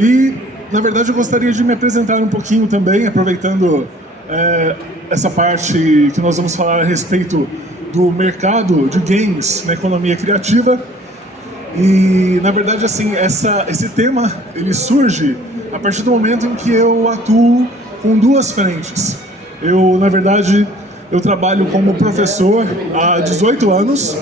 E, na verdade, eu gostaria de me apresentar um pouquinho também, aproveitando essa parte que nós vamos falar a respeito do mercado de games na economia criativa. E, na verdade, assim, esse tema ele surge a partir do momento em que eu atuo com duas frentes. Na verdade, eu trabalho como professor há 18 anos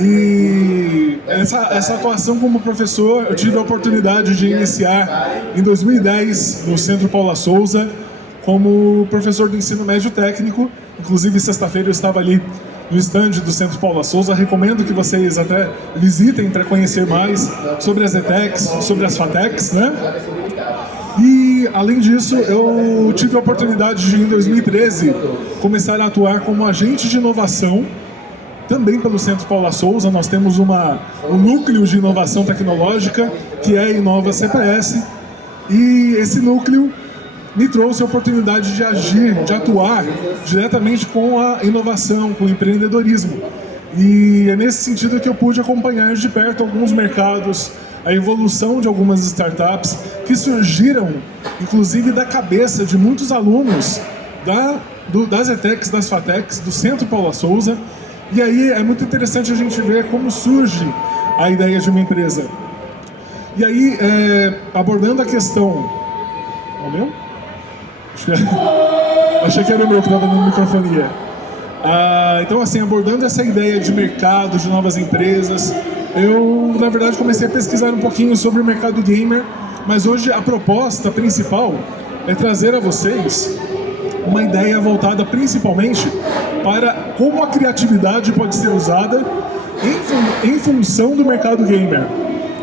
e essa atuação como professor eu tive a oportunidade de iniciar em 2010 no Centro Paula Souza como professor do ensino médio técnico. Inclusive, sexta-feira eu estava ali no stand do Centro Paula Souza. Recomendo que vocês até visitem para conhecer mais sobre as ETECs, sobre as FATECs, né? E, além disso, eu tive a oportunidade de, em 2013, começar a atuar como agente de inovação, também pelo Centro Paula Souza. Nós temos um núcleo de inovação tecnológica, que é a Inova CPS, e esse núcleo me trouxe a oportunidade de agir, de atuar diretamente com a inovação, com o empreendedorismo. E é nesse sentido que eu pude acompanhar de perto alguns mercados, a evolução de algumas startups que surgiram, inclusive, da cabeça de muitos alunos das ETECs, das FATECs, do Centro Paula Souza. E aí é muito interessante a gente ver como surge a ideia de uma empresa. E aí, abordando a questão... Valeu? Achei que era o meu que estava dando microfonia. Então, assim, abordando essa ideia de mercado, de novas empresas, eu, na verdade, comecei a pesquisar um pouquinho sobre o mercado gamer, mas hoje a proposta principal é trazer a vocês uma ideia voltada principalmente para como a criatividade pode ser usada em função do mercado gamer,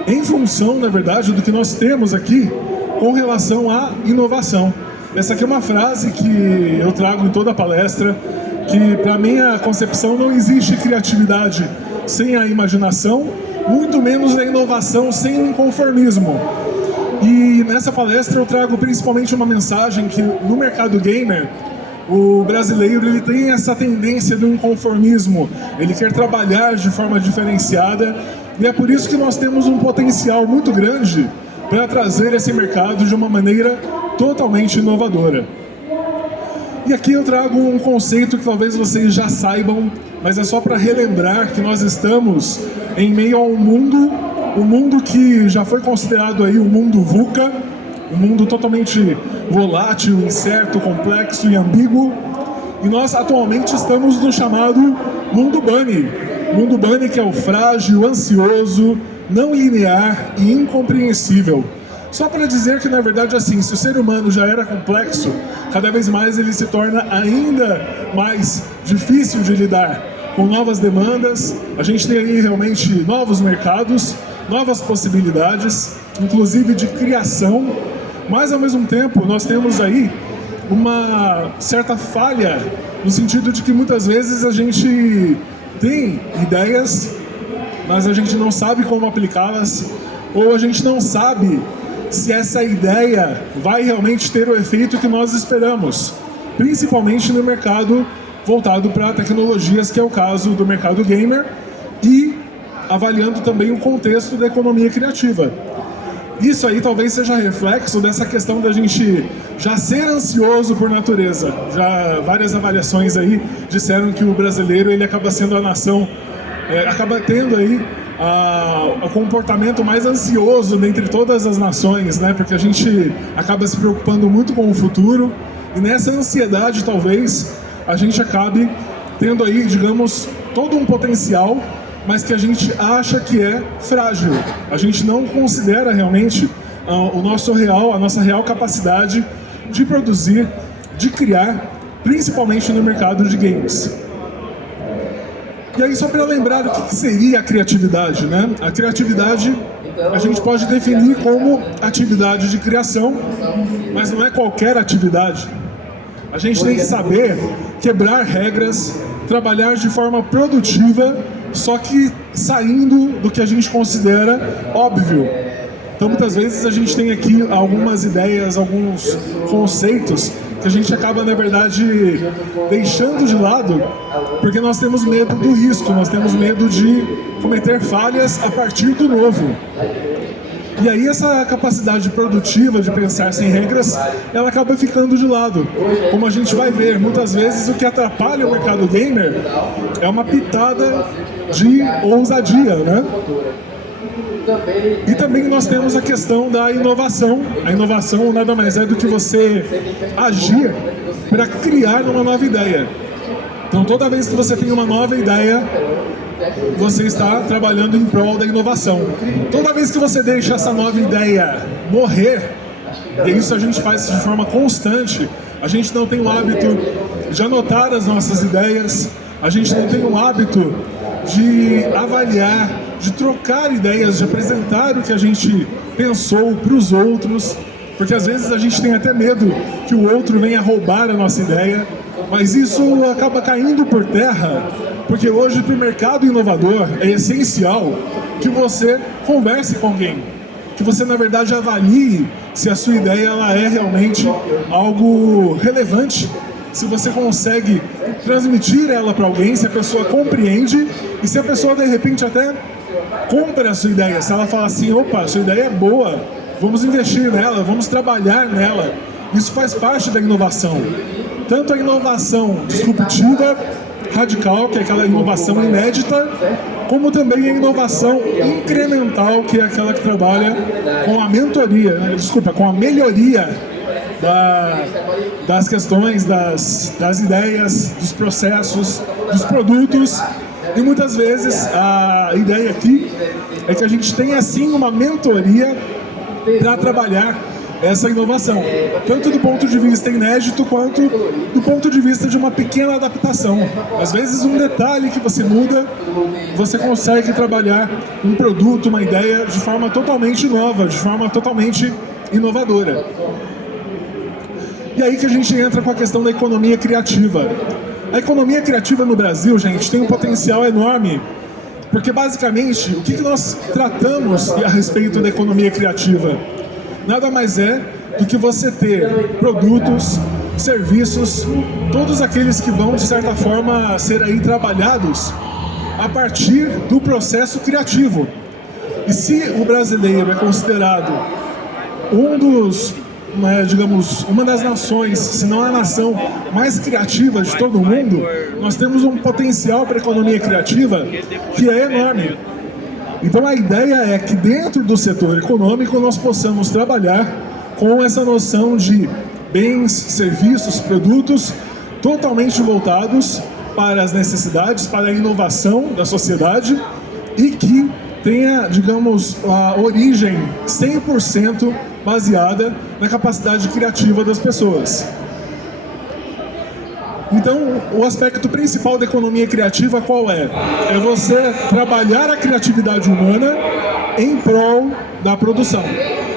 em função, na verdade, do que nós temos aqui com relação à inovação. Essa aqui é uma frase que eu trago em toda a palestra, que para minha concepção não existe criatividade sem a imaginação, muito menos a inovação sem o inconformismo. E nessa palestra eu trago principalmente uma mensagem que no mercado gamer, o brasileiro ele tem essa tendência do inconformismo, ele quer trabalhar de forma diferenciada, e é por isso que nós temos um potencial muito grande para trazer esse mercado de uma maneira totalmente inovadora. E aqui eu trago um conceito que talvez vocês já saibam, mas é só para relembrar que nós estamos em meio a um mundo que já foi considerado aí um mundo VUCA, um mundo totalmente volátil, incerto, complexo e ambíguo. E nós atualmente estamos no chamado mundo bunny. Mundo bunny, que é o frágil, ansioso, não linear e incompreensível. Só para dizer que, na verdade, assim, se o ser humano já era complexo, cada vez mais ele se torna ainda mais difícil de lidar com novas demandas. A gente tem aí realmente novos mercados, novas possibilidades, inclusive de criação, mas ao mesmo tempo nós temos aí uma certa falha, no sentido de que muitas vezes a gente tem ideias, mas a gente não sabe como aplicá-las, ou a gente não sabe se essa ideia vai realmente ter o efeito que nós esperamos, principalmente no mercado voltado para tecnologias, que é o caso do mercado gamer, e avaliando também o contexto da economia criativa. Isso aí talvez seja reflexo dessa questão da gente já ser ansioso por natureza. Já várias avaliações aí disseram que o brasileiro ele acaba sendo a nação, acaba tendo aí o comportamento mais ansioso dentre todas as nações, né? Porque a gente acaba se preocupando muito com o futuro, e nessa ansiedade talvez a gente acabe tendo aí, digamos, todo um potencial, mas que a gente acha que é frágil. A gente não considera realmente a nossa real capacidade de produzir, de criar, principalmente no mercado de games. E aí, só para lembrar o que seria a criatividade, né? A criatividade a gente pode definir como atividade de criação, mas não é qualquer atividade. A gente tem que saber quebrar regras, trabalhar de forma produtiva, só que saindo do que a gente considera óbvio. Então, muitas vezes a gente tem aqui algumas ideias, alguns conceitos que a gente acaba, na verdade, deixando de lado, porque nós temos medo do risco, nós temos medo de cometer falhas a partir do novo. E aí essa capacidade produtiva de pensar sem regras, ela acaba ficando de lado. Como a gente vai ver, muitas vezes o que atrapalha o mercado gamer é uma pitada de ousadia, né? E também nós temos a questão da inovação. A inovação nada mais é do que você agir para criar uma nova ideia. Então toda vez que você tem uma nova ideia, você está trabalhando em prol da inovação. Toda vez que você deixa essa nova ideia morrer, e isso a gente faz de forma constante, a gente não tem o hábito de anotar as nossas ideias, a gente não tem o hábito de avaliar, de trocar ideias, de apresentar o que a gente pensou para os outros, porque às vezes a gente tem até medo que o outro venha roubar a nossa ideia, mas isso acaba caindo por terra, porque hoje para o mercado inovador é essencial que você converse com alguém, que você na verdade avalie se a sua ideia ela é realmente algo relevante, se você consegue transmitir ela para alguém, se a pessoa compreende e se a pessoa de repente até compra a sua ideia, se ela fala assim, opa, a sua ideia é boa, vamos investir nela, vamos trabalhar nela. Isso faz parte da inovação. Tanto a inovação disruptiva, radical, que é aquela inovação inédita, como também a inovação incremental, que é aquela que trabalha com a mentoria, com a melhoria das questões, das ideias, dos processos, dos produtos. E muitas vezes a ideia aqui é que a gente tenha assim uma mentoria para trabalhar essa inovação, tanto do ponto de vista inédito quanto do ponto de vista de uma pequena adaptação. Às vezes um detalhe que você muda, você consegue trabalhar um produto, uma ideia de forma totalmente nova, de forma totalmente inovadora. E aí que a gente entra com a questão da economia criativa. A economia criativa no Brasil, gente, tem um potencial enorme, porque basicamente o que nós tratamos a respeito da economia criativa? Nada mais é do que você ter produtos, serviços, todos aqueles que vão, de certa forma, ser aí trabalhados a partir do processo criativo. E se o brasileiro é considerado uma das nações, se não a nação mais criativa de todo o mundo, nós temos um potencial para a economia criativa que é enorme. Então a ideia é que dentro do setor econômico nós possamos trabalhar com essa noção de bens, serviços, produtos totalmente voltados para as necessidades, para a inovação da sociedade e que tenha, digamos, a origem 100% baseada na capacidade criativa das pessoas. Então, o aspecto principal da economia criativa qual é? É você trabalhar a criatividade humana em prol da produção.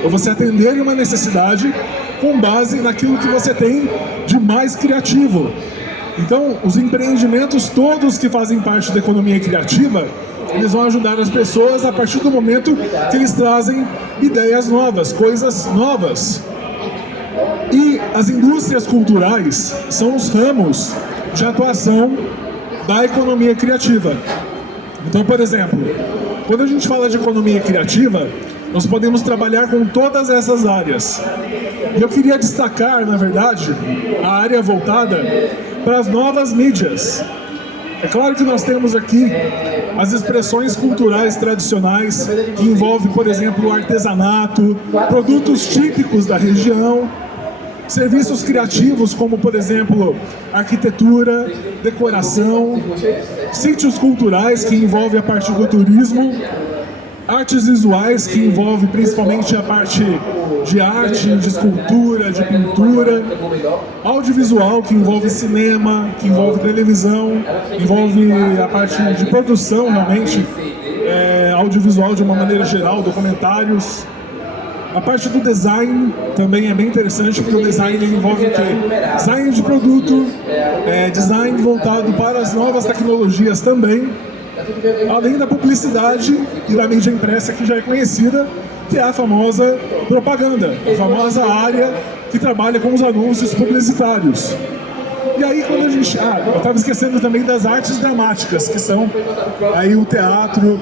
Ou você atender uma necessidade com base naquilo que você tem de mais criativo. Então, os empreendimentos todos que fazem parte da economia criativa, eles vão ajudar as pessoas a partir do momento que eles trazem ideias novas, coisas novas. E as indústrias culturais são os ramos de atuação da economia criativa. Então, por exemplo, quando a gente fala de economia criativa, nós podemos trabalhar com todas essas áreas. E eu queria destacar, na verdade, a área voltada para as novas mídias. É claro que nós temos aqui as expressões culturais tradicionais, que envolvem, por exemplo, o artesanato, produtos típicos da região, serviços criativos como, por exemplo, arquitetura, decoração, sítios culturais que envolvem a parte do turismo, artes visuais que envolve principalmente a parte de arte, de escultura, de pintura, audiovisual que envolve cinema, que envolve televisão, envolve a parte de produção realmente, audiovisual de uma maneira geral, documentários. A parte do design também é bem interessante, porque o design envolve o quê? Design de produto, design voltado para as novas tecnologias também, além da publicidade e da mídia impressa que já é conhecida, que é a famosa propaganda, a famosa área que trabalha com os anúncios publicitários. E aí quando a gente... eu estava esquecendo também das artes dramáticas, que são aí o teatro,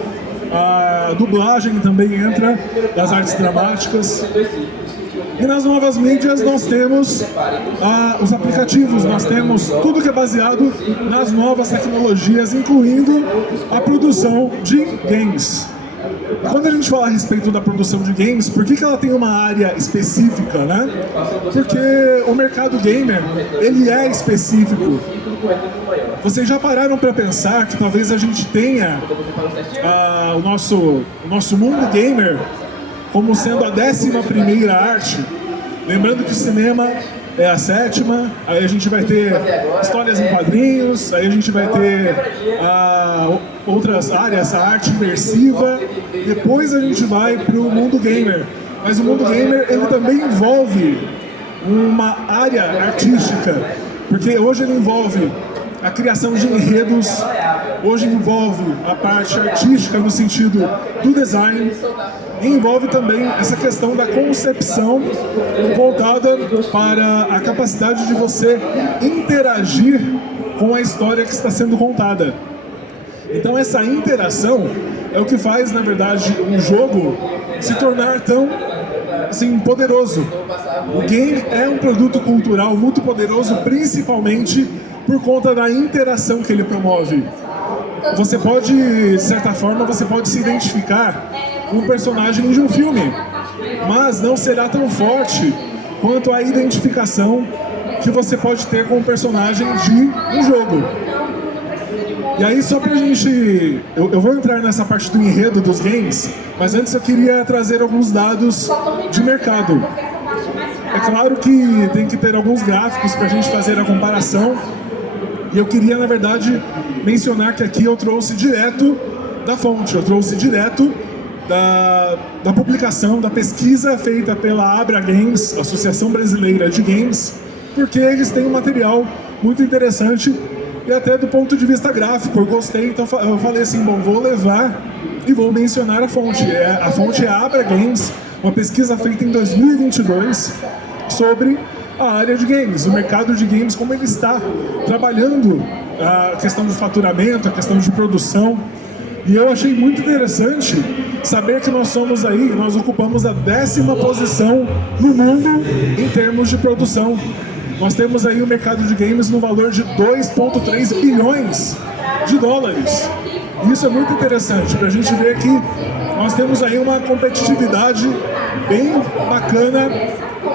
a dublagem também entra, das artes dramáticas. E nas novas mídias nós temos os aplicativos, nós temos tudo que é baseado nas novas tecnologias, incluindo a produção de games. E quando a gente fala a respeito da produção de games, por que ela tem uma área específica, né? Porque o mercado gamer, ele é específico. Vocês já pararam para pensar que talvez a gente tenha o nosso mundo gamer como sendo a 11ª arte? Lembrando que o cinema é a 7ª, aí a gente vai ter histórias em quadrinhos, aí a gente vai ter outras áreas, a arte imersiva, depois a gente vai para o mundo gamer. Mas o mundo gamer, ele também envolve uma área artística, porque hoje ele envolve a criação de enredos, hoje envolve a parte artística no sentido do design, e envolve também essa questão da concepção voltada para a capacidade de você interagir com a história que está sendo contada. Então essa interação é o que faz, na verdade, um jogo se tornar tão assim, poderoso. O game é um produto cultural muito poderoso, principalmente por conta da interação que ele promove. Você pode, de certa forma, você pode se identificar com um personagem de um filme, mas não será tão forte quanto a identificação que você pode ter com um personagem de um jogo. E aí, só pra gente... Eu vou entrar nessa parte do enredo dos games, mas antes eu queria trazer alguns dados de mercado. É claro que tem que ter alguns gráficos pra gente fazer a comparação, e eu queria, na verdade, mencionar que aqui eu trouxe direto da fonte, eu trouxe direto da publicação, da pesquisa feita pela Abra Games, Associação Brasileira de Games, porque eles têm um material muito interessante e até do ponto de vista gráfico, eu gostei, então eu falei assim, bom, vou levar e vou mencionar a fonte. A fonte é a Abra Games, uma pesquisa feita em 2022 sobre a área de games, o mercado de games, como ele está trabalhando a questão de faturamento, a questão de produção. E eu achei muito interessante saber que nós ocupamos a 10ª posição no mundo em termos de produção. Nós temos aí o mercado de games no valor de 2,3 bilhões de dólares. Isso é muito interessante para a gente ver que nós temos aí uma competitividade bem bacana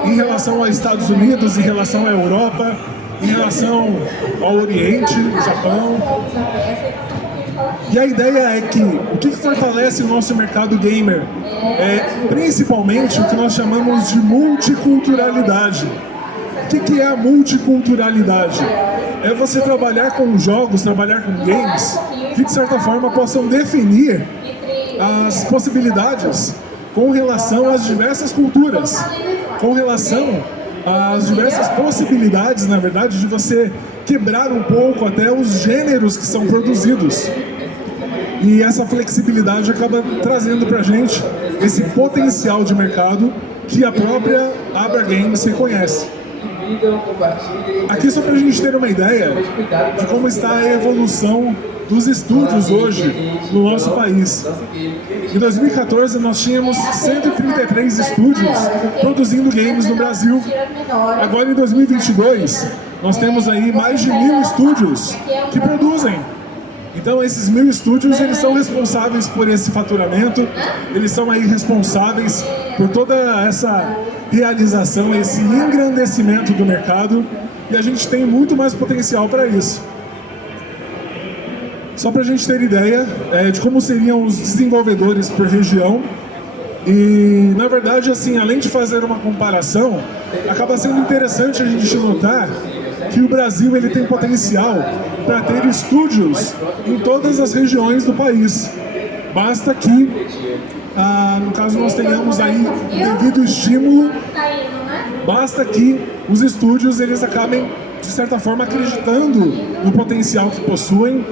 em relação aos Estados Unidos, em relação à Europa, em relação ao Oriente, Japão. E a ideia é que o que fortalece o nosso mercado gamer é principalmente o que nós chamamos de multiculturalidade. O que é a multiculturalidade? É você trabalhar com jogos, trabalhar com games que de certa forma possam definir as possibilidades com relação às diversas culturas, com relação às diversas possibilidades, na verdade, de você quebrar um pouco até os gêneros que são produzidos. E essa flexibilidade acaba trazendo pra gente esse potencial de mercado que a própria Abra Games reconhece. Aqui só pra gente ter uma ideia de como está a evolução dos estúdios hoje no nosso país. Em 2014 nós tínhamos 133 estúdios produzindo games no Brasil. Agora em 2022 nós temos aí mais de 1.000 estúdios que produzem. Então esses 1.000 estúdios, eles são responsáveis por esse faturamento, eles são aí responsáveis por toda essa realização, esse engrandecimento do mercado, e a gente tem muito mais potencial para isso. Só para a gente ter ideia de como seriam os desenvolvedores por região, e na verdade, assim, além de fazer uma comparação, acaba sendo interessante a gente notar que o Brasil ele tem potencial para ter estúdios em todas as regiões do país. Basta que, no caso, nós tenhamos aí devido estímulo, basta que os estúdios eles acabem, de certa forma, acreditando no potencial que possuem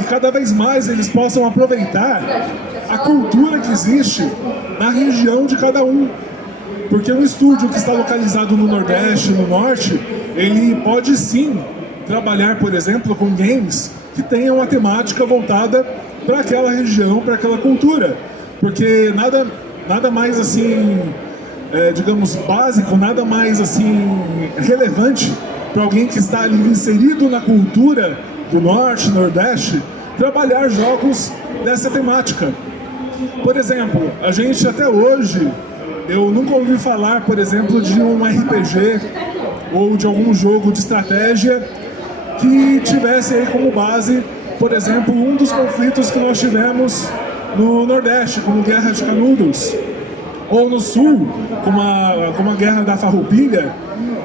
e cada vez mais eles possam aproveitar a cultura que existe na região de cada um. Porque um estúdio que está localizado no Nordeste, no Norte, ele pode sim trabalhar, por exemplo, com games que tenham uma temática voltada para aquela região, para aquela cultura. Porque nada mais assim, digamos, básico, nada mais assim relevante para alguém que está ali inserido na cultura do Norte, Nordeste, trabalhar jogos dessa temática. Por exemplo, a gente até hoje, eu nunca ouvi falar, por exemplo, de um RPG ou de algum jogo de estratégia que tivesse aí como base, por exemplo, um dos conflitos que nós tivemos no Nordeste, como Guerra de Canudos, ou no Sul, como a Guerra da Farroupilha.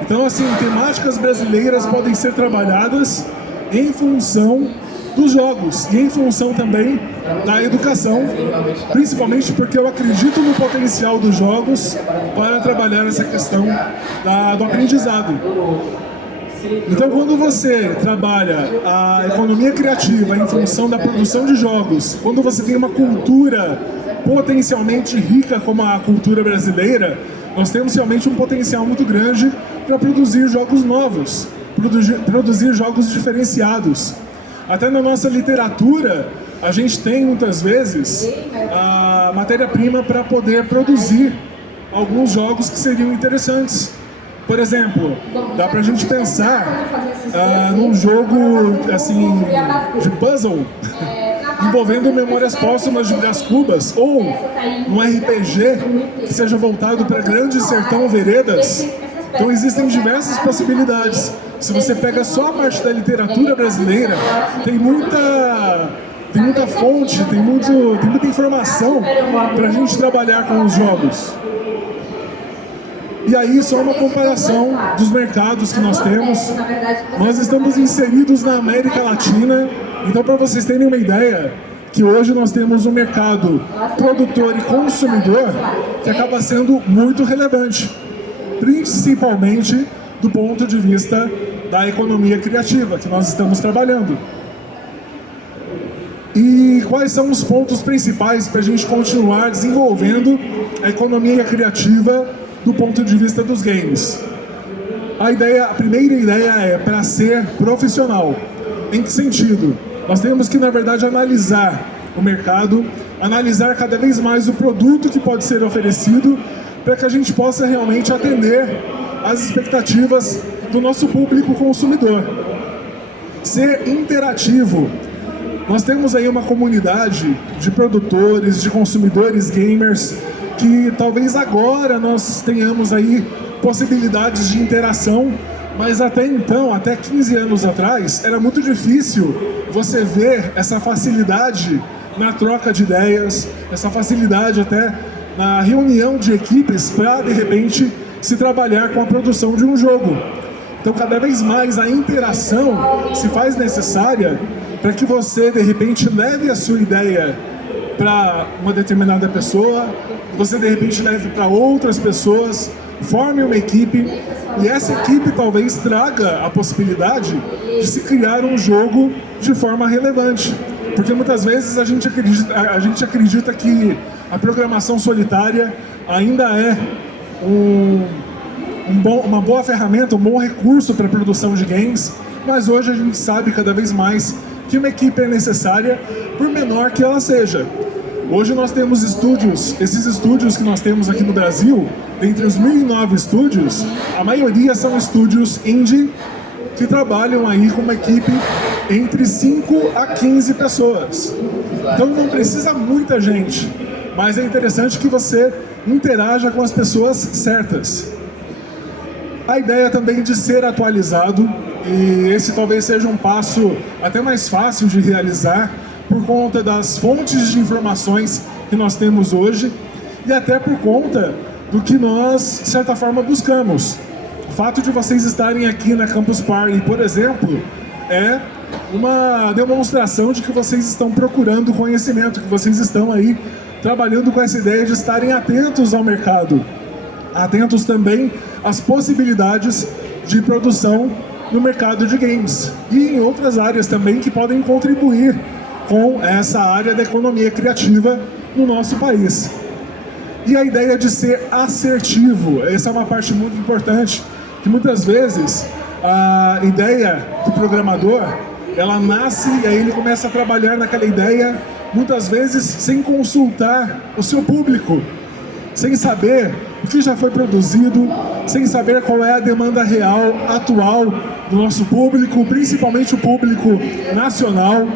Então, assim, temáticas brasileiras podem ser trabalhadas em função dos jogos e em função também da educação, principalmente porque eu acredito no potencial dos jogos para trabalhar essa questão do aprendizado. Então, quando você trabalha a economia criativa em função da produção de jogos, quando você tem uma cultura potencialmente rica como a cultura brasileira, nós temos realmente um potencial muito grande para produzir jogos novos, produzir jogos diferenciados. Até na nossa literatura, a gente tem muitas vezes a matéria-prima para poder produzir alguns jogos que seriam interessantes. Por exemplo, dá pra gente pensar num jogo assim, de puzzle envolvendo memórias póstumas de Brás Cubas, ou um RPG que seja voltado para Grande Sertão Veredas. Então existem diversas possibilidades. Se você pega só a parte da literatura brasileira, tem muita fonte, tem muita informação para a gente trabalhar com os jogos. E aí, só uma comparação dos mercados que nós temos. Nós estamos inseridos na América Latina, então para vocês terem uma ideia, que hoje nós temos um mercado produtor e consumidor que acaba sendo muito relevante, principalmente do ponto de vista da economia criativa que nós estamos trabalhando. E quais são os pontos principais para a gente continuar desenvolvendo a economia criativa do ponto de vista dos games? A primeira ideia é para ser profissional. Em que sentido? Nós temos que, na verdade, analisar o mercado, analisar cada vez mais o produto que pode ser oferecido, para que a gente possa realmente atender às expectativas do nosso público consumidor. Ser interativo. Nós temos aí uma comunidade de produtores, de consumidores gamers, que talvez agora nós tenhamos aí possibilidades de interação, mas até então, até 15 anos atrás, era muito difícil você ver essa facilidade na troca de ideias, essa facilidade até na reunião de equipes para, de repente, se trabalhar com a produção de um jogo. Então, cada vez mais a interação se faz necessária para que você, de repente, leve a sua ideia para uma determinada pessoa, você, de repente, leve para outras pessoas, forme uma equipe, e essa equipe talvez traga a possibilidade de se criar um jogo de forma relevante. Porque muitas vezes a gente acredita que a programação solitária ainda é uma boa ferramenta, um bom recurso para a produção de games, mas hoje a gente sabe cada vez mais que uma equipe é necessária, por menor que ela seja. Hoje nós temos estúdios, esses estúdios que nós temos aqui no Brasil, dentre os 1.009 estúdios, a maioria são estúdios indie que trabalham aí com uma equipe entre 5 a 15 pessoas. Então não precisa muita gente, mas é interessante que você interaja com as pessoas certas. A ideia também de ser atualizado, e esse talvez seja um passo até mais fácil de realizar, por conta das fontes de informações que nós temos hoje e até por conta do que nós, de certa forma, buscamos. O fato de vocês estarem aqui na Campus Party, por exemplo, é uma demonstração de que vocês estão procurando conhecimento, que vocês estão aí trabalhando com essa ideia de estarem atentos ao mercado, atentos também às possibilidades de produção no mercado de games e em outras áreas também que podem contribuir com essa área da economia criativa no nosso país. E a ideia de ser assertivo, essa é uma parte muito importante, que muitas vezes a ideia do programador, ela nasce e aí ele começa a trabalhar naquela ideia muitas vezes sem consultar o seu público, sem saber o que já foi produzido, sem saber qual é a demanda real, atual do nosso público, principalmente o público nacional.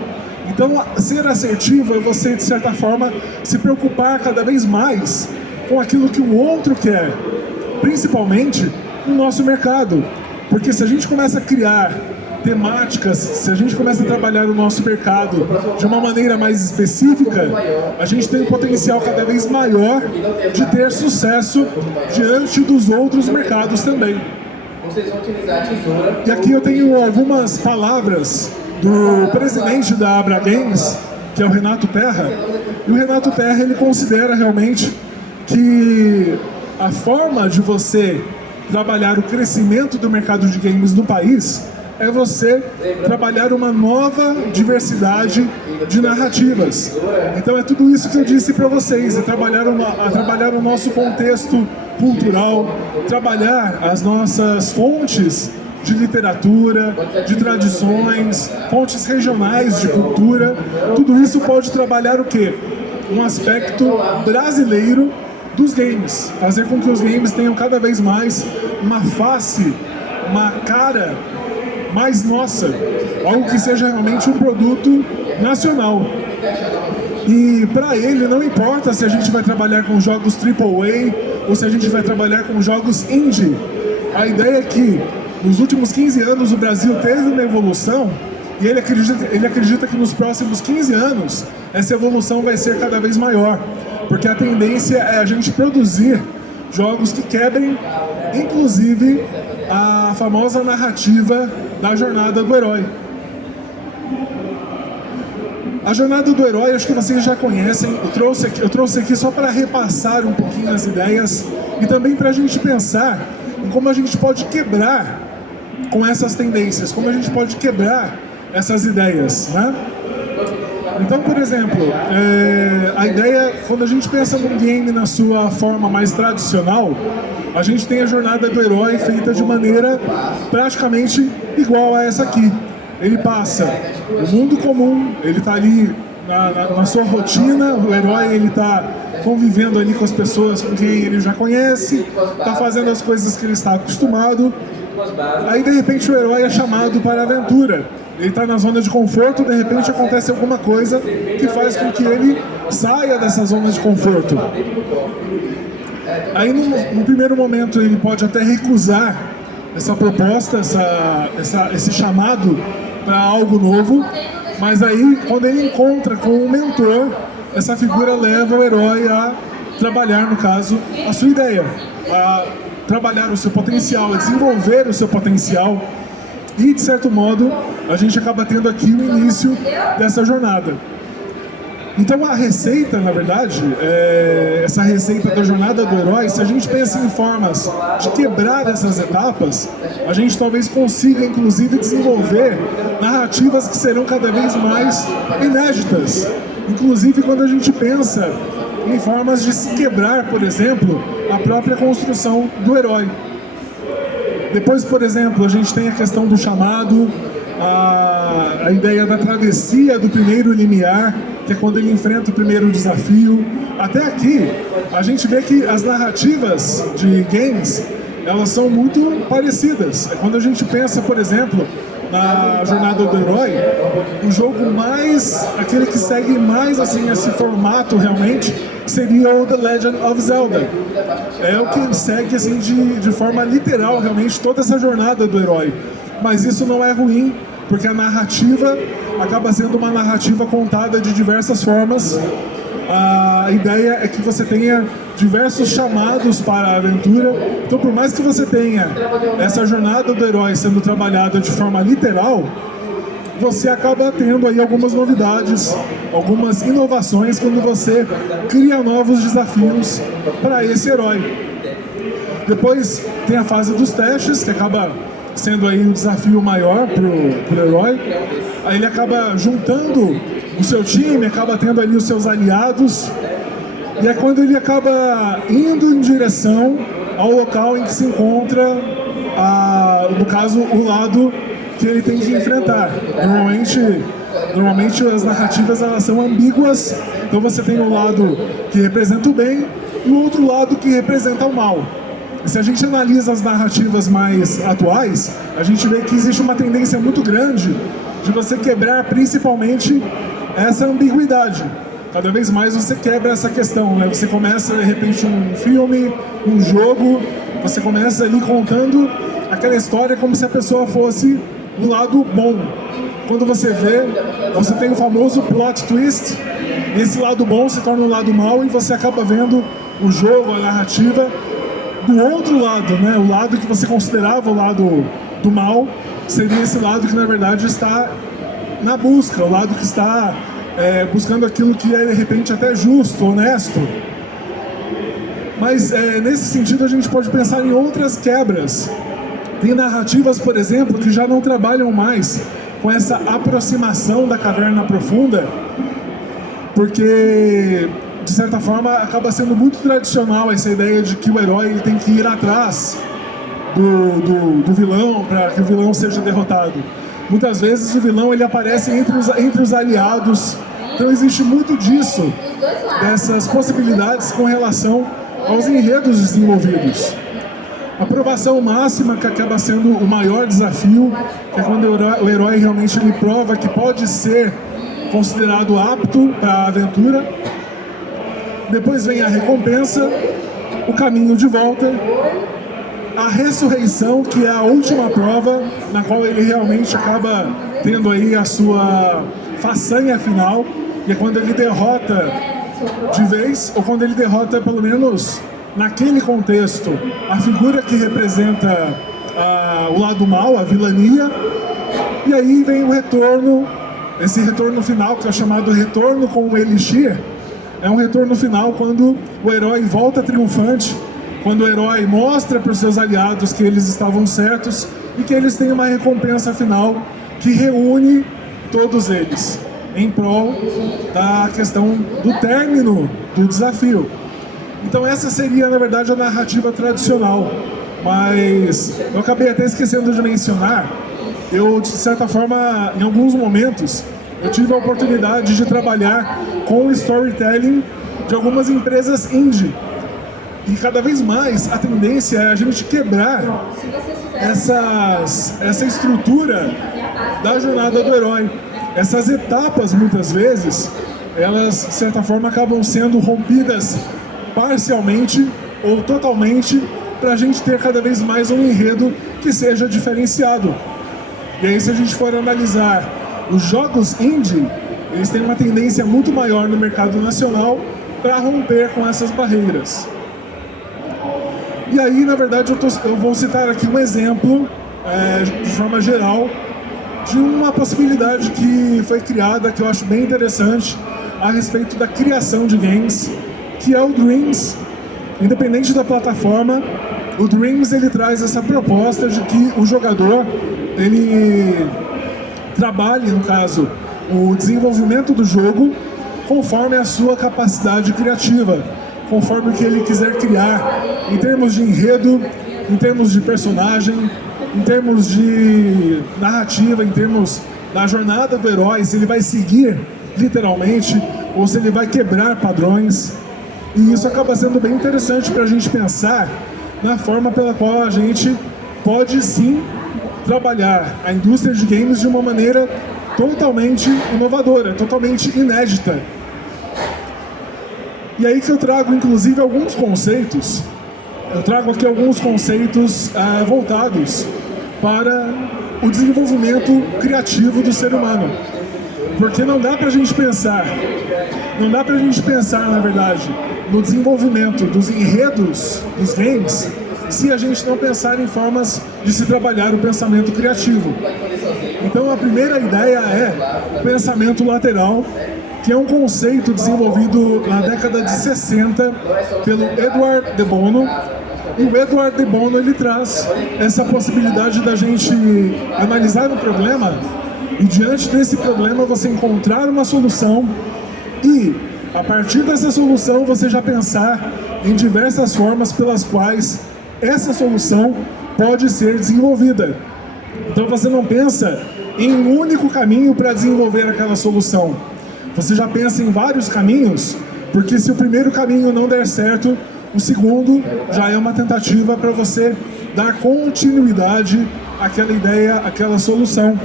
Então, ser assertivo é você, de certa forma, se preocupar cada vez mais com aquilo que o outro quer, principalmente no nosso mercado. Porque se a gente começa a criar temáticas, se a gente começa a trabalhar o nosso mercado de uma maneira mais específica, a gente tem um potencial cada vez maior de ter sucesso diante dos outros mercados também. E aqui eu tenho algumas palavras do presidente da Abra Games, que é o Renato Terra. E o Renato Terra, ele considera realmente que a forma de você trabalhar o crescimento do mercado de games no país é você trabalhar uma nova diversidade de narrativas. Então é tudo isso que eu disse para vocês, é trabalhar o nosso contexto cultural, trabalhar as nossas fontes de literatura, de tradições, fontes regionais de cultura. Tudo isso pode trabalhar o quê? Um aspecto brasileiro dos games, fazer com que os games tenham cada vez mais uma face, uma cara mais nossa, algo que seja realmente um produto nacional. E para ele não importa se a gente vai trabalhar com jogos AAA ou se a gente vai trabalhar com jogos indie. A ideia é que nos últimos 15 anos o Brasil teve uma evolução e ele acredita que nos próximos 15 anos essa evolução vai ser cada vez maior, porque a tendência é a gente produzir jogos que quebrem, inclusive, a famosa narrativa da jornada do herói. A jornada do herói, acho que vocês já conhecem, eu trouxe aqui só para repassar um pouquinho as ideias e também para a gente pensar em como a gente pode quebrar com essas tendências, como a gente pode quebrar essas ideias, né? Então, por exemplo, a ideia, quando a gente pensa num game na sua forma mais tradicional, a gente tem a jornada do herói feita de maneira praticamente igual a essa aqui. Ele passa o mundo comum, ele está ali na sua rotina, o herói ele está convivendo ali com as pessoas com quem ele já conhece, está fazendo as coisas que ele está acostumado. Aí, de repente, o herói é chamado para a aventura. Ele está na zona de conforto, de repente acontece alguma coisa que faz com que ele saia dessa zona de conforto. Aí, no primeiro momento, ele pode até recusar essa proposta, esse chamado para algo novo, mas aí, quando ele encontra com um mentor, essa figura leva o herói a trabalhar, no caso, a sua ideia, a trabalhar o seu potencial, a desenvolver o seu potencial. E, de certo modo, a gente acaba tendo aqui o início dessa jornada. Então, a receita, na verdade, essa receita da jornada do herói, se a gente pensa em formas de quebrar essas etapas, a gente talvez consiga, inclusive, desenvolver narrativas que serão cada vez mais inéditas. Inclusive, quando a gente pensa em formas de se quebrar, por exemplo, a própria construção do herói. Depois, por exemplo, a gente tem a questão do chamado, a ideia da travessia do primeiro limiar, que é quando ele enfrenta o primeiro desafio. Até aqui, a gente vê que as narrativas de games, elas são muito parecidas. Quando a gente pensa, por exemplo, na jornada do herói, o jogo mais, aquele que segue mais assim esse formato realmente, seria o The Legend of Zelda. É o que segue assim de forma literal realmente toda essa jornada do herói. Mas isso não é ruim, porque a narrativa acaba sendo uma narrativa contada de diversas formas. A ideia é que você tenha diversos chamados para a aventura. Então, por mais que você tenha essa jornada do herói sendo trabalhada de forma literal, você acaba tendo aí algumas novidades, algumas inovações quando você cria novos desafios para esse herói. Depois tem a fase dos testes, que acaba sendo aí um desafio maior para o herói. Aí ele acaba juntando o seu time, acaba tendo ali os seus aliados, e é quando ele acaba indo em direção ao local em que se encontra, no caso, o lado que ele tem que enfrentar. Normalmente Normalmente as narrativas elas são ambíguas, então você tem um lado que representa o bem e o outro lado que representa o mal. E se a gente analisa as narrativas mais atuais, a gente vê que existe uma tendência muito grande de você quebrar principalmente essa ambiguidade. Cada vez mais você quebra essa questão, né? Você começa, de repente, um filme, um jogo, você começa ali contando aquela história como se a pessoa fosse do lado bom. Quando você vê, você tem o famoso plot twist, e esse lado bom se torna um lado mal e você acaba vendo o jogo, a narrativa do outro lado, né? O lado que você considerava o lado do mal seria esse lado que na verdade está na busca, o lado que está buscando aquilo que é de repente até justo, honesto. Mas nesse sentido a gente pode pensar em outras quebras. Tem narrativas, por exemplo, que já não trabalham mais com essa aproximação da caverna profunda, porque de certa forma acaba sendo muito tradicional essa ideia de que o herói ele tem que ir atrás do vilão para que o vilão seja derrotado. Muitas vezes o vilão ele aparece entre os aliados, então existe muito disso, dessas possibilidades com relação aos enredos desenvolvidos. A aprovação máxima, que acaba sendo o maior desafio, que é quando o herói realmente ele prova que pode ser considerado apto para a aventura. Depois vem a recompensa, o caminho de volta, a ressurreição, que é a última prova, na qual ele realmente acaba tendo aí a sua façanha final, e é quando ele derrota de vez, ou quando ele derrota pelo menos naquele contexto a figura que representa o lado mal, a vilania, e aí vem o retorno, esse retorno final que é chamado retorno com o Elixir. É um retorno final quando o herói volta triunfante, quando o herói mostra para os seus aliados que eles estavam certos e que eles têm uma recompensa final que reúne todos eles em prol da questão do término do desafio. Então essa seria, na verdade, a narrativa tradicional, mas eu acabei até esquecendo de mencionar, eu, de certa forma, em alguns momentos, eu tive a oportunidade de trabalhar com o storytelling de algumas empresas indie. E cada vez mais a tendência é a gente quebrar essa estrutura da jornada do herói. Essas etapas, muitas vezes, elas, de certa forma, acabam sendo rompidas parcialmente ou totalmente para a gente ter cada vez mais um enredo que seja diferenciado. E aí, se a gente for analisar os jogos indie, eles têm uma tendência muito maior no mercado nacional para romper com essas barreiras. E aí, na verdade, eu vou citar aqui um exemplo, de forma geral, de uma possibilidade que foi criada, que eu acho bem interessante, a respeito da criação de games, que é o Dreams. Independente da plataforma, o Dreams ele traz essa proposta de que o jogador ele trabalhe, no caso, o desenvolvimento do jogo conforme a sua capacidade criativa, conforme o que ele quiser criar, em termos de enredo, em termos de personagem, em termos de narrativa, em termos da jornada do herói, se ele vai seguir literalmente ou se ele vai quebrar padrões. E isso acaba sendo bem interessante para a gente pensar na forma pela qual a gente pode sim trabalhar a indústria de games de uma maneira totalmente inovadora, totalmente inédita. E aí que eu trago inclusive alguns conceitos, eu trago aqui alguns conceitos voltados para o desenvolvimento criativo do ser humano. Porque não dá pra gente pensar, na verdade, no desenvolvimento dos enredos dos games, se a gente não pensar em formas de se trabalhar o pensamento criativo. Então a primeira ideia é o pensamento lateral, que é um conceito desenvolvido na década de 60 pelo Edward de Bono. E o Edward de Bono ele traz essa possibilidade da gente analisar um problema e diante desse problema você encontrar uma solução e a partir dessa solução você já pensar em diversas formas pelas quais essa solução pode ser desenvolvida. Então você não pensa em um único caminho para desenvolver aquela solução. Você já pensa em vários caminhos, porque se o primeiro caminho não der certo, o segundo já é uma tentativa para você dar continuidade àquela ideia, àquela solução.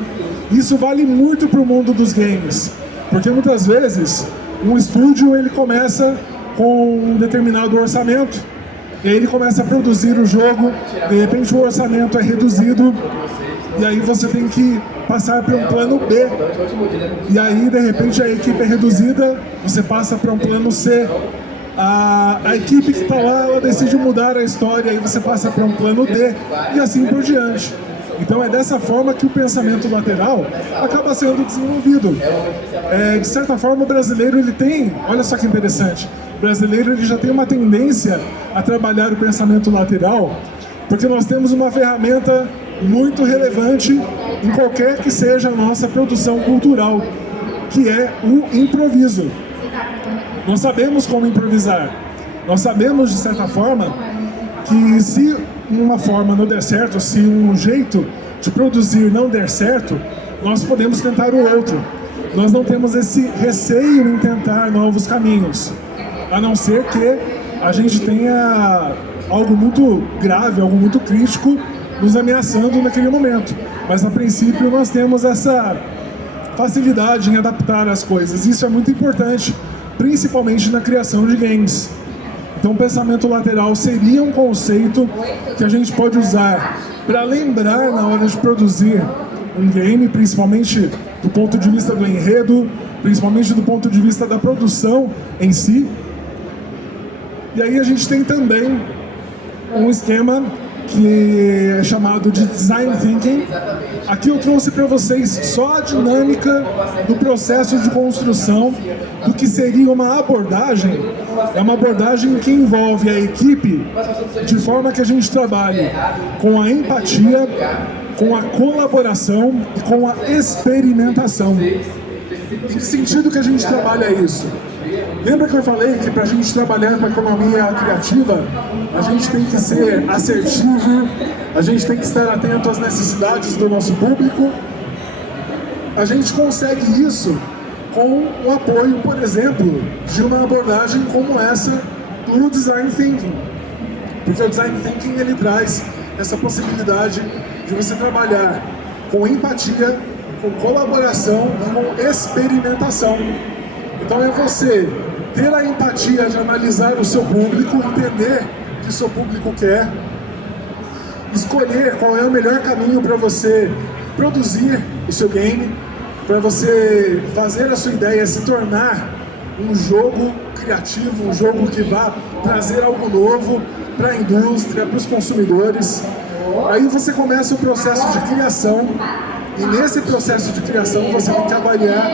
Isso vale muito para o mundo dos games, porque muitas vezes um estúdio ele começa com um determinado orçamento, e aí ele começa a produzir o jogo, de repente o orçamento é reduzido, e aí você tem que passar para um plano B, e aí de repente a equipe é reduzida, você passa para um plano C. A equipe que está lá, ela decide mudar a história, aí você passa para um plano D, e assim por diante. Então é dessa forma que o pensamento lateral acaba sendo desenvolvido. De certa forma o brasileiro ele tem, olha só que interessante, o brasileiro ele já tem uma tendência a trabalhar o pensamento lateral, porque nós temos uma ferramenta muito relevante em qualquer que seja a nossa produção cultural, que é o improviso. Nós sabemos como improvisar, nós sabemos de certa forma que se uma forma não der certo, se um jeito de produzir não der certo, nós podemos tentar o outro. Nós não temos esse receio em tentar novos caminhos, a não ser que a gente tenha algo muito grave, algo muito crítico nos ameaçando naquele momento. Mas a princípio nós temos essa facilidade em adaptar as coisas. Isso é muito importante, principalmente na criação de games. Então o pensamento lateral seria um conceito que a gente pode usar para lembrar na hora de produzir um game, principalmente do ponto de vista do enredo, principalmente do ponto de vista da produção em si. E aí a gente tem também um esquema que é chamado de Design Thinking. Aqui eu trouxe para vocês só a dinâmica do processo de construção do que seria uma abordagem. É uma abordagem que envolve a equipe de forma que a gente trabalhe com a empatia, com a colaboração e com a experimentação. Em que sentido que a gente trabalha isso? Lembra que eu falei que para a gente trabalhar com a economia criativa, a gente tem que ser assertivo, a gente tem que estar atento às necessidades do nosso público? A gente consegue isso com o apoio, por exemplo, de uma abordagem como essa do Design Thinking. Porque o Design Thinking ele traz essa possibilidade de você trabalhar com empatia, com colaboração e com experimentação. Então é você ter a empatia de analisar o seu público, entender o que o seu público quer, escolher qual é o melhor caminho para você produzir o seu game, para você fazer a sua ideia se tornar um jogo criativo, um jogo que vá trazer algo novo para a indústria, para os consumidores. Aí você começa o processo de criação, e nesse processo de criação você tem que avaliar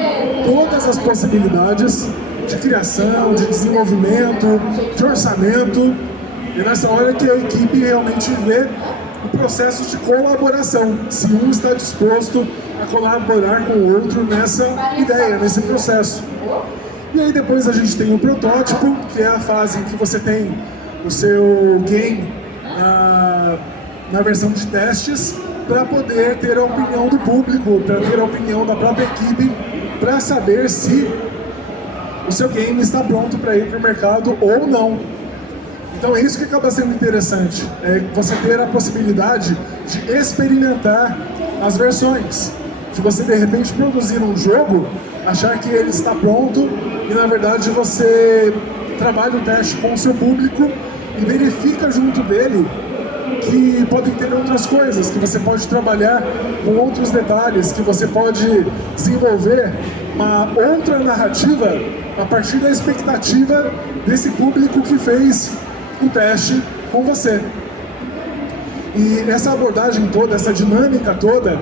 todas as possibilidades de criação, de desenvolvimento, de orçamento, e nessa hora que a equipe realmente vê o processo de colaboração, se um está disposto a colaborar com o outro nessa ideia, nesse processo. E aí depois a gente tem o protótipo, que é a fase em que você tem o seu game na versão de testes, para poder ter a opinião do público, para ter a opinião da própria equipe, para saber se o seu game está pronto para ir para o mercado ou não. Então é isso que acaba sendo interessante, é você ter a possibilidade de experimentar as versões, de você de repente produzir um jogo, achar que ele está pronto e na verdade você trabalha o teste com o seu público e verifica junto dele que podem ter outras coisas, que você pode trabalhar com outros detalhes, que você pode desenvolver uma outra narrativa a partir da expectativa desse público que fez o teste com você. E essa abordagem toda, essa dinâmica toda,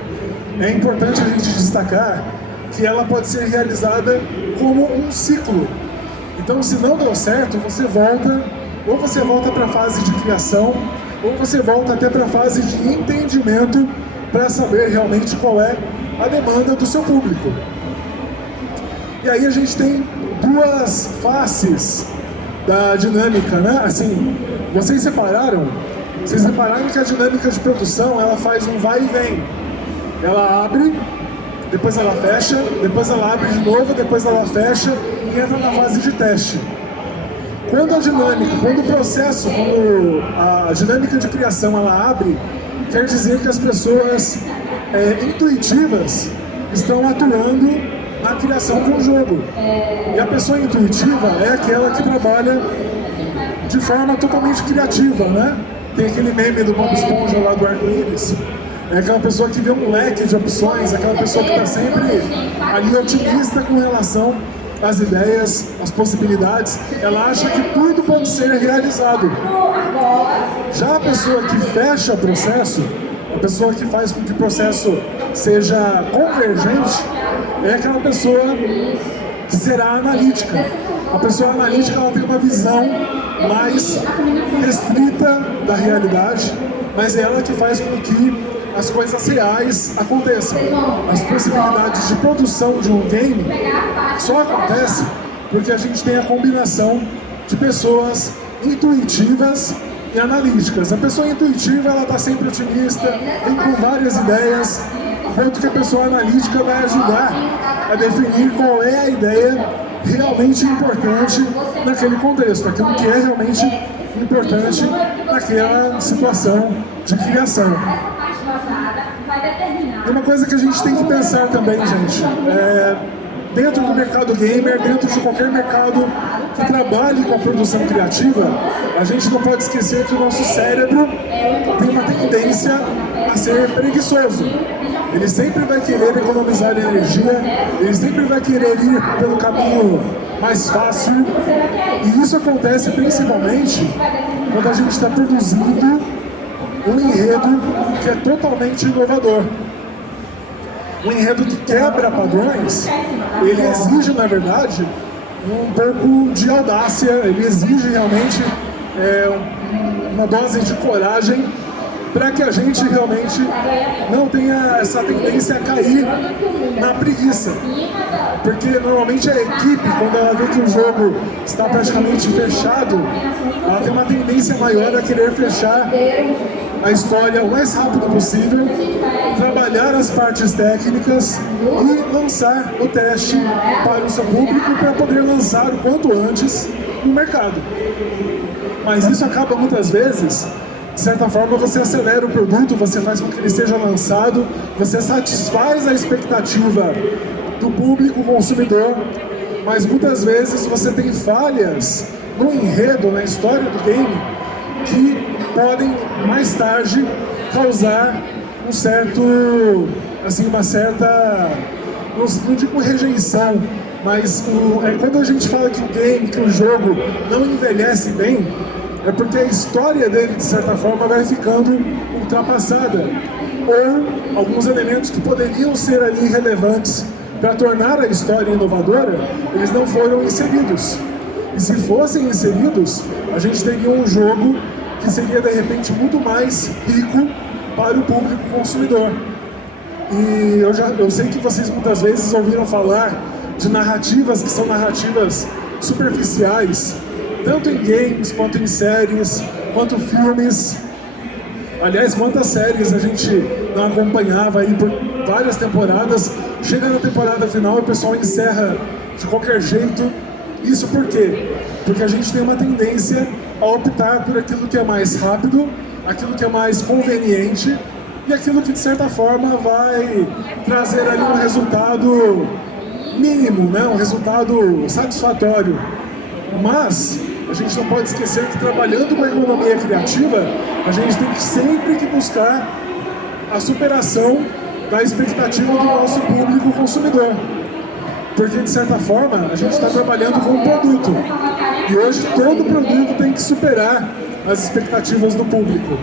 é importante a gente destacar que ela pode ser realizada como um ciclo. Então, se não deu certo, você volta, ou você volta para a fase de criação, ou você volta até para a fase de entendimento para saber realmente qual é a demanda do seu público. E aí a gente tem duas faces da dinâmica, né? Assim, vocês repararam que a dinâmica de produção ela faz um vai e vem. Ela abre depois ela fecha, depois ela abre de novo, depois ela fecha e entra na fase de teste. Quando a dinâmica de criação ela abre, quer dizer que as pessoas intuitivas estão atuando na criação de um jogo. E a pessoa intuitiva é aquela que trabalha de forma totalmente criativa, né? Tem aquele meme do Bob Esponja lá do arco-íris. É aquela pessoa que vê um leque de opções, aquela pessoa que está sempre ali otimista com relação às ideias, às possibilidades. Ela acha que tudo pode ser realizado. Já a pessoa que fecha o processo, a pessoa que faz com que o processo seja convergente, é aquela pessoa que será analítica. A pessoa analítica ela tem uma visão mais restrita da realidade, mas é ela que faz com que as coisas reais aconteçam. As possibilidades de produção de um game só acontecem porque a gente tem a combinação de pessoas intuitivas e analíticas. A pessoa intuitiva ela está sempre otimista, vem com várias ideias, enquanto que a pessoa analítica vai ajudar a definir qual é a ideia realmente importante naquele contexto, aquilo que é realmente importante naquela situação de criação. E uma coisa que a gente tem que pensar também, gente, dentro do mercado gamer, dentro de qualquer mercado que trabalhe com a produção criativa, a gente não pode esquecer que o nosso cérebro tem uma tendência a ser preguiçoso. Ele sempre vai querer economizar energia, ele sempre vai querer ir pelo caminho mais fácil. E isso acontece principalmente quando a gente está produzindo um enredo que é totalmente inovador. Um enredo que quebra padrões, ele exige, na verdade, um pouco de audácia, ele exige realmente uma dose de coragem para que a gente realmente não tenha essa tendência a cair na preguiça. Porque normalmente a equipe, quando ela vê que o jogo está praticamente fechado, ela tem uma tendência maior a querer fechar a história o mais rápido possível, trabalhar as partes técnicas e lançar o teste para o seu público para poder lançar o quanto antes no mercado. Mas isso acaba muitas vezes, de certa forma, você acelera o produto, você faz com que ele seja lançado, você satisfaz a expectativa do público consumidor, mas muitas vezes você tem falhas no enredo, na história do game, que podem mais tarde causar um certo, assim, uma certa, não digo rejeição, mas quando a gente fala que o game, que o jogo não envelhece bem, é porque a história dele, de certa forma, vai ficando ultrapassada. Ou alguns elementos que poderiam ser ali relevantes para tornar a história inovadora, eles não foram inseridos. E se fossem inseridos, a gente teria um jogo que seria, de repente, muito mais rico para o público consumidor. E eu sei que vocês muitas vezes ouviram falar de narrativas que são narrativas superficiais, tanto em games, quanto em séries, quanto filmes. Aliás, quantas séries a gente não acompanhava aí por várias temporadas, chega na temporada final e o pessoal encerra de qualquer jeito. Isso por quê? Porque a gente tem uma tendência a optar por aquilo que é mais rápido, aquilo que é mais conveniente e aquilo que, de certa forma, vai trazer ali um resultado mínimo, né? Um resultado satisfatório. Mas a gente não pode esquecer que, trabalhando com a economia criativa, a gente tem que sempre buscar a superação da expectativa do nosso público consumidor. Porque, de certa forma, a gente está trabalhando com um produto. E hoje todo produto tem que superar as expectativas do público.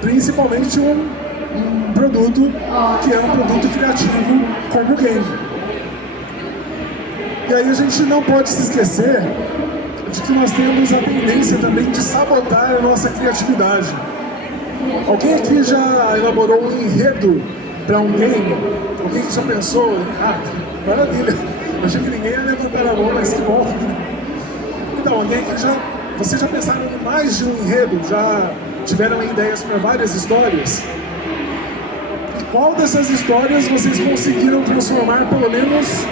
Principalmente um produto que é um produto criativo como o game. E aí a gente não pode se esquecer de que nós temos a tendência também de sabotar a nossa criatividade. Alguém aqui já elaborou um enredo para um game? Alguém que já pensou? Ah, maravilha! Achei que ninguém ia levantar a mão, mas que bom! Então, alguém que vocês já pensaram em mais de um enredo? Já tiveram ideias para várias histórias? E qual dessas histórias vocês conseguiram transformar pelo menos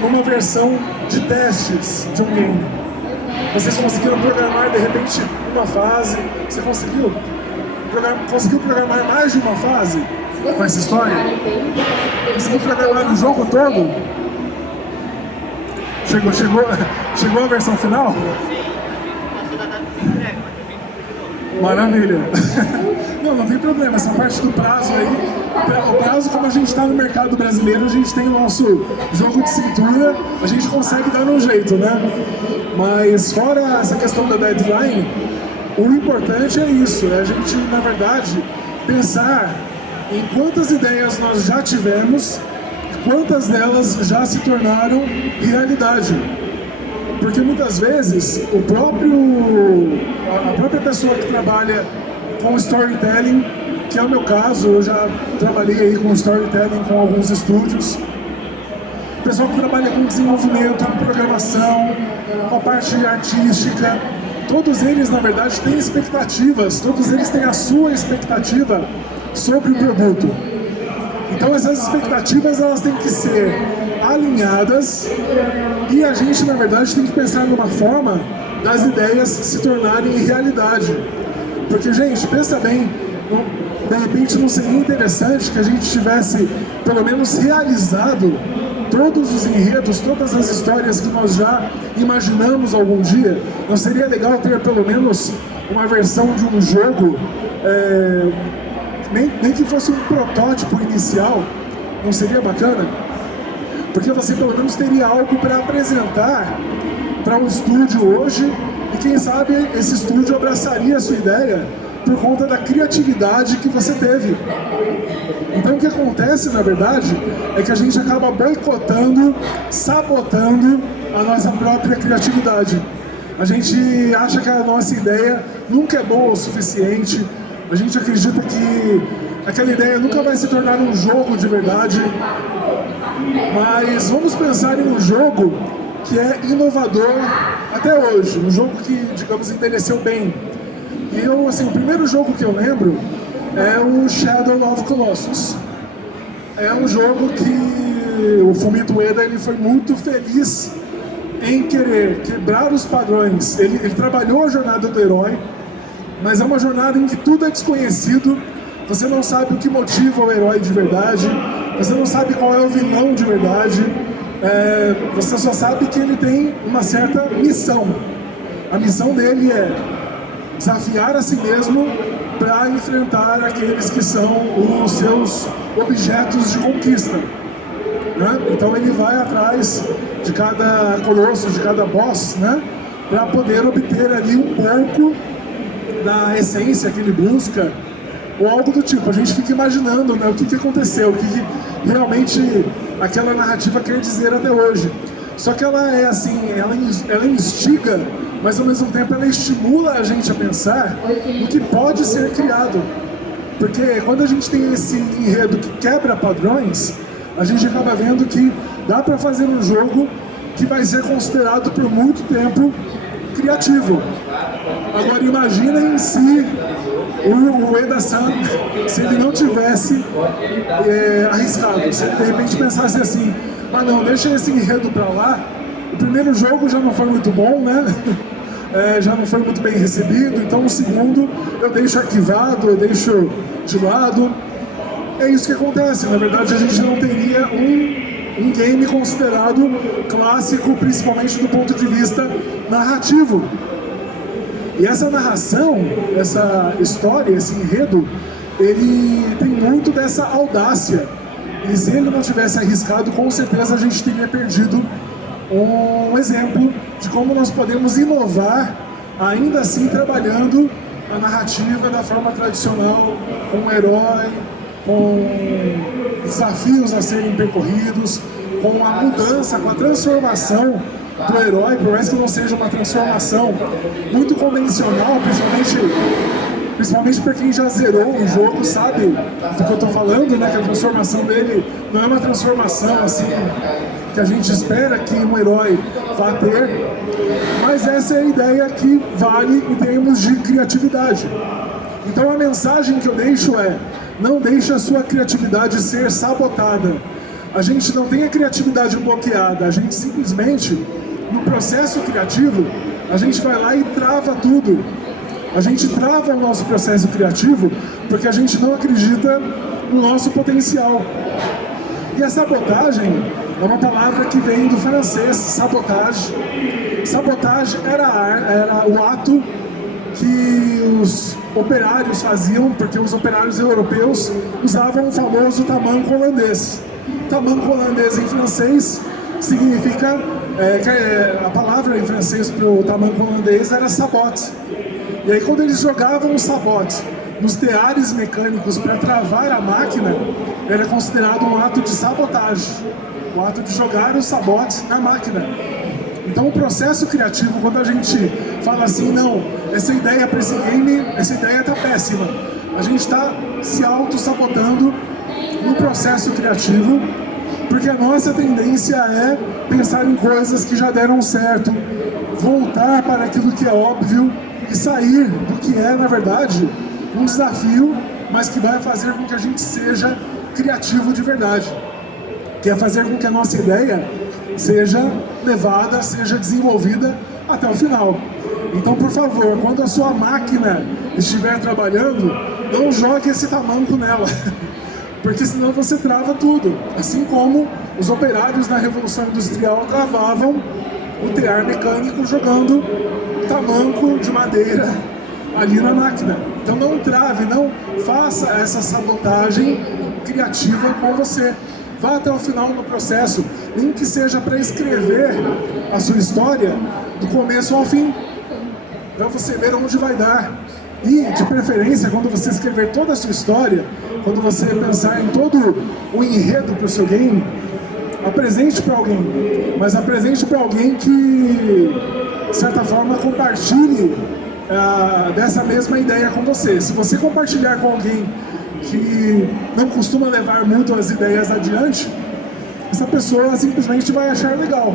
numa versão de testes de um game? Vocês conseguiram programar de repente uma fase? Você conseguiu programar mais de uma fase com essa história? Conseguiu programar o jogo todo? Chegou a versão final? Maravilha. Não tem problema, essa parte do prazo aí. O prazo, como a gente está no mercado brasileiro, a gente tem o nosso jogo de cintura, a gente consegue dar um jeito, né? Mas fora essa questão da deadline, o importante é isso, é a gente, na verdade, pensar em quantas ideias nós já tivemos, quantas delas já se tornaram realidade. Porque muitas vezes a própria pessoa que trabalha com storytelling, que é o meu caso, eu já trabalhei aí com storytelling com alguns estúdios, o pessoal que trabalha com desenvolvimento, com programação, com a parte artística, todos eles, na verdade, têm expectativas, todos eles têm a sua expectativa sobre o produto. Então essas expectativas, elas têm que ser alinhadas e a gente, na verdade, tem que pensar numa forma das ideias se tornarem realidade. Porque, gente, pensa bem, de repente não seria interessante que a gente tivesse, pelo menos, realizado todos os enredos, todas as histórias que nós já imaginamos algum dia? Não seria legal ter, pelo menos, uma versão de um jogo, nem que fosse um protótipo inicial? Não seria bacana? Porque você, pelo menos, teria algo para apresentar para um estúdio hoje e, quem sabe, esse estúdio abraçaria a sua ideia por conta da criatividade que você teve. Então o que acontece, na verdade, é que a gente acaba boicotando, sabotando a nossa própria criatividade. A gente acha que a nossa ideia nunca é boa o suficiente, a gente acredita que aquela ideia nunca vai se tornar um jogo de verdade, mas vamos pensar em um jogo que é inovador até hoje, um jogo que, digamos, envelheceu bem. E eu, assim, o primeiro jogo que eu lembro é o Shadow of Colossus. É um jogo que o Fumito Ueda, ele foi muito feliz em querer quebrar os padrões. Ele trabalhou a jornada do herói, mas é uma jornada em que tudo é desconhecido. Você não sabe o que motiva o herói de verdade, você não sabe qual é o vilão de verdade, você só sabe que ele tem uma certa missão. A missão dele é desafiar a si mesmo para enfrentar aqueles que são os seus objetos de conquista, né? Então ele vai atrás de cada colosso, de cada boss, né? Para poder obter ali um pouco da essência que ele busca, ou algo do tipo. A gente fica imaginando, né, o que aconteceu, o que realmente aquela narrativa quer dizer até hoje. Só que ela é assim, ela instiga, mas ao mesmo tempo ela estimula a gente a pensar no que pode ser criado. Porque quando a gente tem esse enredo que quebra padrões, a gente acaba vendo que dá para fazer um jogo que vai ser considerado por muito tempo criativo. Agora imagina em si o Ueda-san, se ele não tivesse arriscado, se ele de repente pensasse assim: ah não, deixa esse enredo pra lá, o primeiro jogo já não foi muito bom, né? Já não foi muito bem recebido, então o segundo eu deixo arquivado, eu deixo de lado. É isso que acontece, na verdade a gente não teria um game considerado clássico, principalmente do ponto de vista narrativo. E essa narração, essa história, esse enredo, ele tem muito dessa audácia. E se ele não tivesse arriscado, com certeza a gente teria perdido um exemplo de como nós podemos inovar, ainda assim trabalhando a narrativa da forma tradicional, com o herói, com desafios a serem percorridos, com a mudança, com a transformação do herói, por mais que não seja uma transformação muito convencional, principalmente para quem já zerou o jogo, sabe do que eu estou falando, né? Que a transformação dele não é uma transformação assim que a gente espera que um herói vá ter, mas essa é a ideia que vale em termos de criatividade. Então a mensagem que eu deixo é: não deixe a sua criatividade ser sabotada. A gente não tem a criatividade bloqueada, a gente simplesmente, no processo criativo, a gente vai lá e trava tudo. A gente trava o nosso processo criativo porque a gente não acredita no nosso potencial. E a sabotagem é uma palavra que vem do francês, sabotage. Sabotage era o ato que os operários faziam, porque os operários europeus usavam o famoso tamanco holandês. Tamanco holandês em francês significa, a palavra em francês para o tamanco holandês era sabote. E aí quando eles jogavam o sabote nos teares mecânicos para travar a máquina, era considerado um ato de sabotagem, o ato de jogar o sabote na máquina. Então o processo criativo, quando a gente fala assim, não, essa ideia para esse game, essa ideia está péssima, a gente está se auto-sabotando no processo criativo, porque a nossa tendência é pensar em coisas que já deram certo, voltar para aquilo que é óbvio e sair do que é, na verdade, um desafio, mas que vai fazer com que a gente seja criativo de verdade, que é fazer com que a nossa ideia seja levada, seja desenvolvida até o final. Então, por favor, quando a sua máquina estiver trabalhando, não jogue esse tamanco nela, porque senão você trava tudo, assim como os operários na Revolução Industrial travavam o tear mecânico jogando tamanco de madeira ali na máquina. Então não trave, não faça essa sabotagem criativa com você. Vá até o final do processo, nem que seja para escrever a sua história do começo ao fim, para você ver onde vai dar. E, de preferência, quando você escrever toda a sua história, quando você pensar em todo o enredo para o seu game, apresente para alguém, mas apresente para alguém que, de certa forma, compartilhe dessa mesma ideia com você. Se você compartilhar com alguém que não costuma levar muito as ideias adiante, essa pessoa simplesmente vai achar legal.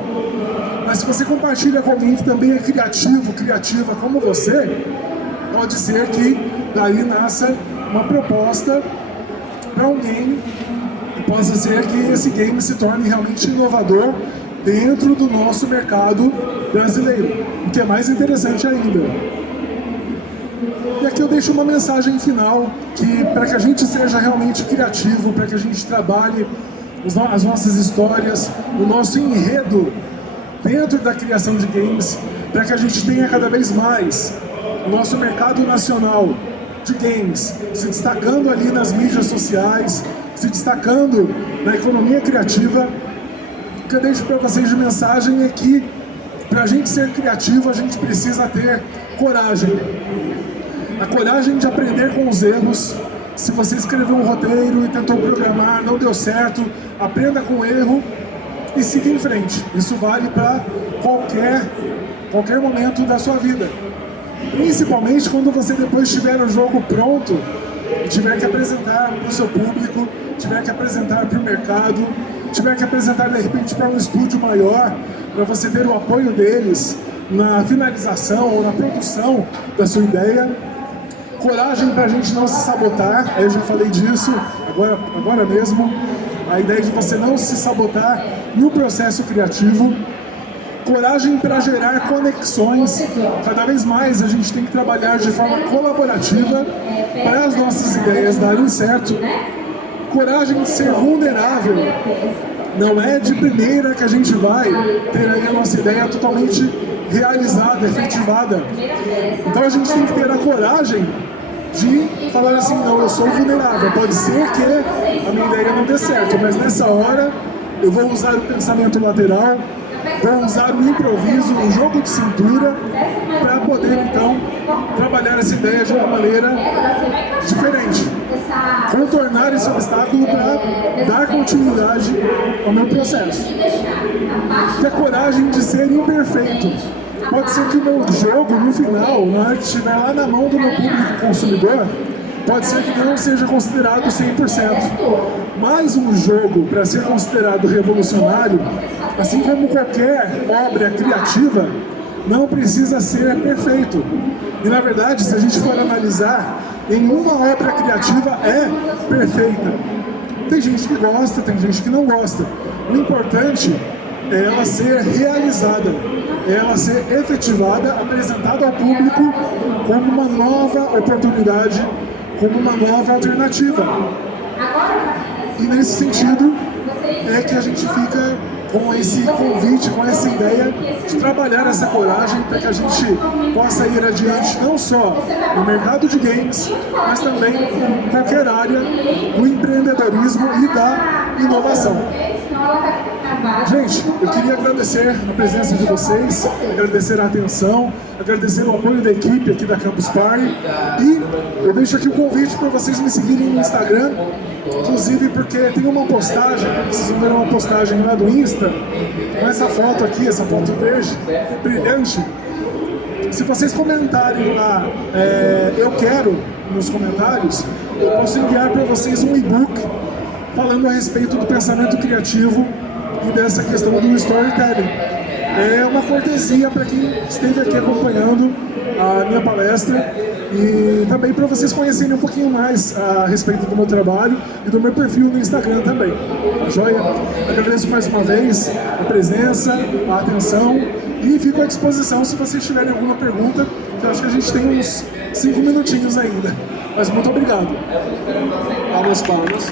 Mas se você compartilha com alguém que também é criativo, criativa como você, pode ser que daí nasça uma proposta para um game e possa ser que esse game se torne realmente inovador dentro do nosso mercado brasileiro, o que é mais interessante ainda. E aqui eu deixo uma mensagem final, que para que a gente seja realmente criativo, para que a gente trabalhe as nossas histórias, o nosso enredo dentro da criação de games, para que a gente tenha cada vez mais o nosso mercado nacional de games se destacando ali nas mídias sociais, se destacando na economia criativa. O que eu deixo para vocês de mensagem é que para a gente ser criativo, a gente precisa ter coragem. A coragem de aprender com os erros. Se você escreveu um roteiro e tentou programar, não deu certo, aprenda com o erro e siga em frente. Isso vale para qualquer momento da sua vida. Principalmente quando você depois tiver o jogo pronto e tiver que apresentar para o seu público, tiver que apresentar para o mercado, tiver que apresentar de repente para um estúdio maior, para você ter o apoio deles na finalização ou na produção da sua ideia. Coragem para a gente não se sabotar, eu já falei disso agora mesmo, a ideia de você não se sabotar no processo criativo. Coragem para gerar conexões, cada vez mais a gente tem que trabalhar de forma colaborativa para as nossas ideias darem certo. Coragem de ser vulnerável, não é de primeira que a gente vai ter aí a nossa ideia totalmente realizada, efetivada. Então a gente tem que ter a coragem de falar assim, não, eu sou vulnerável, pode ser que a minha ideia não dê certo, mas nessa hora eu vou usar o pensamento lateral, vou usar o improviso, o jogo de cintura, para poder então trabalhar essa ideia de uma maneira diferente, contornar esse obstáculo para dar continuidade ao meu processo. E a coragem de ser imperfeito. Pode ser que o meu jogo, no final, na hora que estiver lá na mão do meu público consumidor, pode ser que não seja considerado 100%. Mas um jogo, para ser considerado revolucionário, assim como qualquer obra criativa, não precisa ser perfeito. E na verdade, se a gente for analisar nenhuma obra criativa é perfeita. Tem gente que gosta, tem gente que não gosta. O importante é ela ser realizada, é ela ser efetivada, apresentada ao público como uma nova oportunidade, como uma nova alternativa. E nesse sentido é que a gente fica com esse convite, com essa ideia de trabalhar essa coragem para que a gente possa ir adiante não só no mercado de games, mas também em qualquer área do empreendedorismo e da inovação. Gente, eu queria agradecer a presença de vocês, agradecer a atenção, agradecer o apoio da equipe aqui da Campus Party e eu deixo aqui o convite para vocês me seguirem no Instagram, inclusive porque tem uma postagem, vocês vão ver uma postagem lá do Insta, com essa foto aqui, essa foto verde, brilhante. Se vocês comentarem lá, eu quero, nos comentários, eu posso enviar para vocês um e-book falando a respeito do pensamento criativo e dessa questão do storytelling. É uma cortesia para quem esteve aqui acompanhando a minha palestra e também para vocês conhecerem um pouquinho mais a respeito do meu trabalho e do meu perfil no Instagram também. Tá joia? Agradeço mais uma vez a presença, a atenção e fico à disposição se vocês tiverem alguma pergunta, que eu acho que a gente tem uns 5 minutinhos ainda. Mas muito obrigado. Palmas.